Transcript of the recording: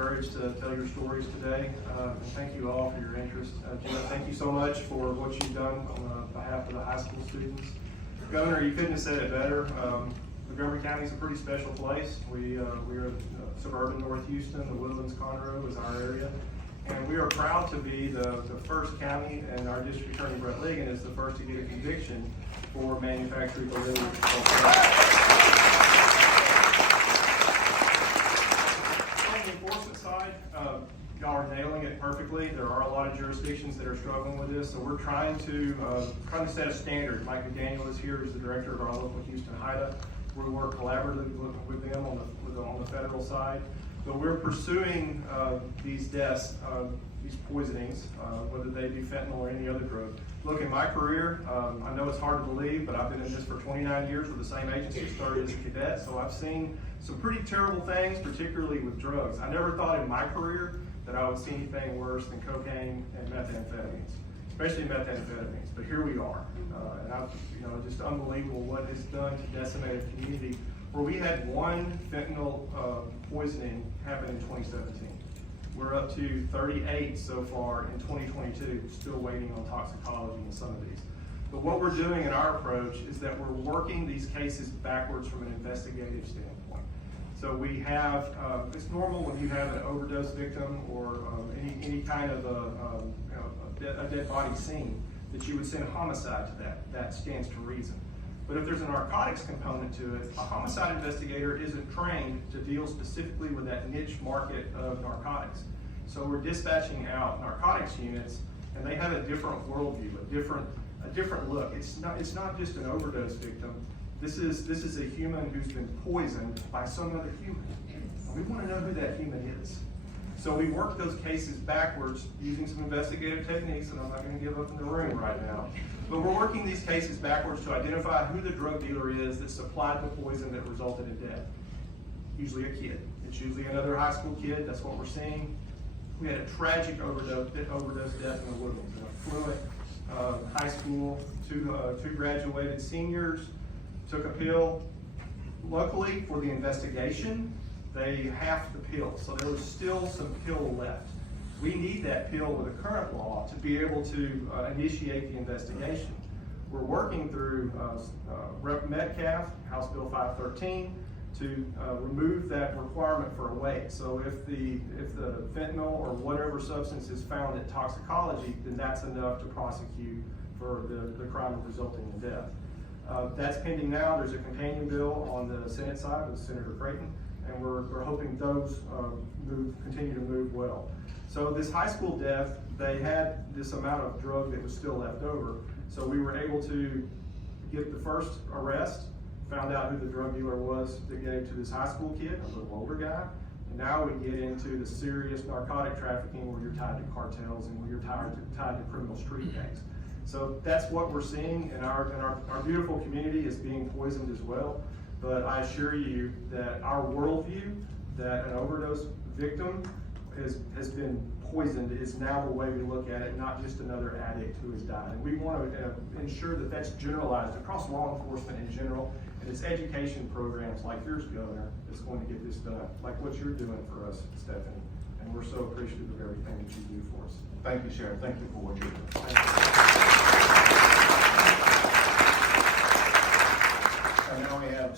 encouraged to tell your stories today. And thank you all for your interest. Jim, thank you so much for what you've done on behalf of the high school students. Governor, you couldn't have said it better. Montgomery County is a pretty special place. We are suburban North Houston. The Woodlands Conroe is our area. And we are proud to be the first county, and our district attorney, Brett Ligon, is the first to get a conviction for manufacturing illegal. On the enforcement side, y'all are nailing it perfectly. There are a lot of jurisdictions that are struggling with this, so we're trying to set a standard. Mike McDaniel is here, as the director of our local Houston HIDA. We work collaboratively with them on the federal side. But we're pursuing these deaths, these poisonings, whether they be fentanyl or any other drug. Look, in my career, I know it's hard to believe, but I've been in this for 29 years with the same agency, started as a cadet, so I've seen some pretty terrible things, particularly with drugs. I never thought in my career that I would see anything worse than cocaine and methamphetamines, especially methamphetamines, but here we are. And just unbelievable what it's done to decimate a community where we had one fentanyl poisoning happen in 2017. We're up to 38 so far in 2022, still waiting on toxicology in some of these. But what we're doing in our approach is that we're working these cases backwards from an investigative standpoint. So we have, it's normal when you have an overdose victim or any kind of a dead body scene that you would send homicide to that. That stands to reason. But if there's a narcotics component to it, a homicide investigator isn't trained to deal specifically with that niche market of narcotics. So we're dispatching out narcotics units, and they have a different worldview, a different look. It's not just an overdose victim. This is a human who's been poisoned by some other human. And we want to know who that human is. So we work those cases backwards using some investigative techniques that I'm not going to give up in the room right now. But we're working these cases backwards to identify who the drug dealer is that supplied the poison that resulted in death. Usually a kid. It's usually another high school kid. That's what we're seeing. We had a tragic overdose death in the Woodlands. An affluent high school, two graduated seniors took a pill. Luckily for the investigation, they halved the pill, so there was still some pill left. We need that pill with the current law to be able to initiate the investigation. We're working through Rep. Metcalf, House Bill 513, to remove that requirement for a weight. So if the fentanyl or whatever substance is found at toxicology, then that's enough to prosecute for the crime resulting in death. That's pending now. There's a companion bill on the Senate side with Senator Creighton, and we're hoping those continue to move well. So this high school death, they had this amount of drug that was still left over. So we were able to get the first arrest, found out who the drug dealer was that gave to this high school kid, a little older guy. And now we get into the serious narcotic trafficking where you're tied to cartels and where you're tied to criminal street gangs. So that's what we're seeing, and our beautiful community is being poisoned as well. But I assure you that our worldview, that an overdose victim has been poisoned, is now the way we look at it, not just another addict who has died. And we want to ensure that that's generalized across law enforcement in general, and it's education programs like yours, Governor, that's going to get this done, like what you're doing for us, Stephanie. And we're so appreciative of everything that you do for us. Thank you, Sheriff. Thank you for what you're doing. And now we have